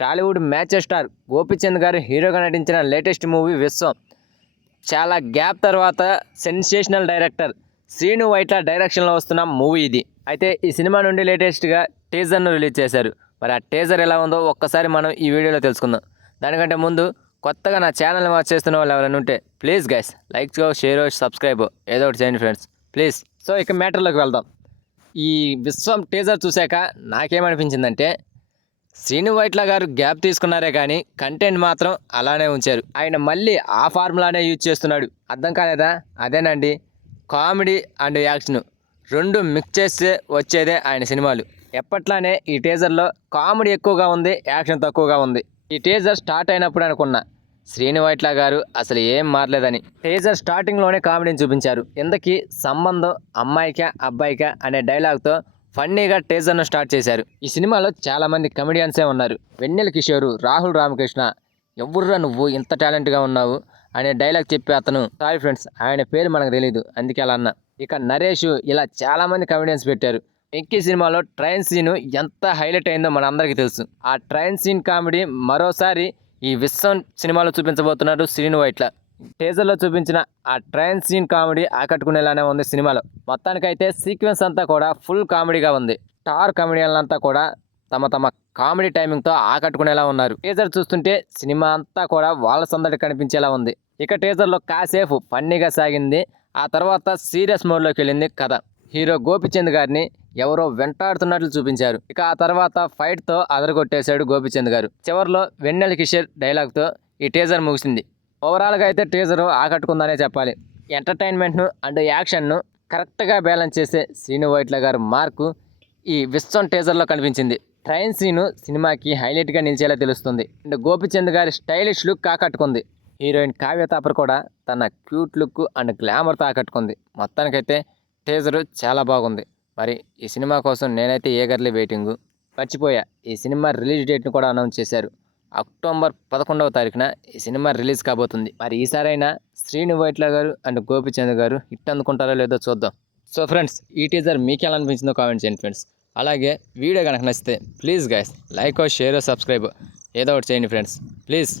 Tollywood match star Gopichand గారు హీరోగా నటించిన లేటెస్ట్ మూవీ విశ్వం. చాలా గ్యాప్ తర్వాత సెన్సేషనల్ డైరెక్టర్ శ్రీను వైట్ల డైరెక్షన్లో వస్తున్న మూవీ ఇది. అయితే ఈ సినిమా నుండి లేటెస్ట్గా టీజర్ను రిలీజ్ చేశారు. మరి ఆ టీజర్ ఎలా ఉందో ఒక్కసారి మనం ఈ వీడియోలో తెలుసుకుందాం. దానికంటే ముందు కొత్తగా నా ఛానల్ని వాచ్ చేస్తున్న వాళ్ళు ఎవరైనా ఉంటే please guys like share subscribe ఏదో ఒకటి చేయండి ఫ్రెండ్స్ ప్లీజ్. సో ఇక మ్యాటర్లోకి వెళ్దాం. ఈ విశ్వం టీజర్ చూశాక నాకేమనిపించిందంటే శ్రీను వైట్ల గారు గ్యాప్ తీసుకున్నారే కానీ కంటెంట్ మాత్రం అలానే ఉంచారు. ఆయన మళ్ళీ ఆ ఫార్ములానే యూజ్ చేస్తున్నాడు. అర్థం కాలేదా? అదేనండి, కామెడీ అండ్ యాక్షన్ రెండు మిక్స్ చేస్తే వచ్చేదే ఆయన సినిమాలు. ఎప్పట్లానే ఈ టీజర్లో కామెడీ ఎక్కువగా ఉంది, యాక్షన్ తక్కువగా ఉంది. ఈ టీజర్ స్టార్ట్ అయినప్పుడు అనుకున్నా శ్రీను వైట్ల గారు అసలు ఏం మారలేదని. టీజర్ స్టార్టింగ్లోనే కామెడీని చూపించారు. ఇంతకీ సంబంధం అమ్మాయికా అబ్బాయికా అనే డైలాగ్తో ఫన్నీగా టీజర్ను స్టార్ట్ చేశారు. ఈ సినిమాలో చాలామంది కమెడియన్సే ఉన్నారు. వెన్నెల కిషోర్, రాహుల్ రామకృష్ణ, ఎవ్వర్రా నువ్వు ఇంత టాలెంట్గా ఉన్నావు అనే డైలాగ్ చెప్పి అతను, సారీ ఫ్రెండ్స్ ఆయన పేరు మనకు తెలియదు అందుకే అలా అన్నా. ఇక నరేష్, ఇలా చాలామంది కమెడియన్స్ పెట్టారు. వెంకీ సినిమాలో ట్రైన్ సీను ఎంత హైలైట్ అయిందో మన అందరికీ తెలుసు. ఆ ట్రైన్ సీన్ కామెడీ మరోసారి ఈ విశ్వం సినిమాలో చూపించబోతున్నారు శ్రీను వైట్ల. టీజర్లో చూపించిన ఆ ట్రైన్ సీన్ కామెడీ ఆకట్టుకునేలానే ఉంది సినిమాలో. మొత్తానికైతే సీక్వెన్స్ అంతా కూడా ఫుల్ కామెడీగా ఉంది. స్టార్ కామెడియన్లంతా కూడా తమ తమ కామెడీ టైమింగ్తో ఆకట్టుకునేలా ఉన్నారు. టీజర్ చూస్తుంటే సినిమా అంతా కూడా వాళ్ళ సందడి కనిపించేలా ఉంది. ఇక టీజర్లో కాసేపు ఫన్నీగా సాగింది, ఆ తర్వాత సీరియస్ మోడ్లోకి వెళ్ళింది కథ. హీరో గోపీచంద్ గారిని ఎవరో వెంటాడుతున్నట్లు చూపించారు. ఇక ఆ తర్వాత ఫైట్తో అదరగొట్టేశాడు గోపీచంద్ గారు. చివరిలో వెన్నెల కిషోర్ డైలాగ్తో ఈ టీజర్ ముగిసింది. ఓవరాల్గా అయితే టీజర్ ఆకట్టుకుందనే చెప్పాలి. ఎంటర్టైన్మెంట్ను అండ్ యాక్షన్ను కరెక్ట్గా బ్యాలెన్స్ చేసే శ్రీను వైట్ల గారు మార్కు ఈ విశ్వం టీజర్లో కనిపించింది. ట్రైన్ సీను సినిమాకి హైలైట్గా నిలిచేలా తెలుస్తుంది. అండ్ గోపీచంద్ గారి స్టైలిష్ లుక్ ఆకట్టుకుంది. హీరోయిన్ కావ్య తాపర్ కూడా తన క్యూట్ లుక్ అండ్ గ్లామర్తో ఆకట్టుకుంది. మొత్తానికైతే టీజరు చాలా బాగుంది. మరి ఈ సినిమా కోసం నేనైతే ఏగర్లీ వెయిటింగు. మర్చిపోయా, ఈ సినిమా రిలీజ్ డేట్ని కూడా అనౌన్స్ చేశారు. అక్టోబర్ 11వ తారీఖున ఈ సినిమా రిలీజ్ కాబోతుంది. మరి ఈసారైనా శ్రీను వైట్ల గారు అండ్ గోపీచంద్ గారు హిట్ అందుకుంటారో లేదో చూద్దాం. సో ఫ్రెండ్స్, ఈ టీజర్ మీకు ఎలా అనిపించిందో కామెంట్ చేయండి ఫ్రెండ్స్. అలాగే వీడియో కనుక నచ్చితే please guys like share subscribe ఏదో ఒకటి చేయండి ఫ్రెండ్స్ ప్లీజ్.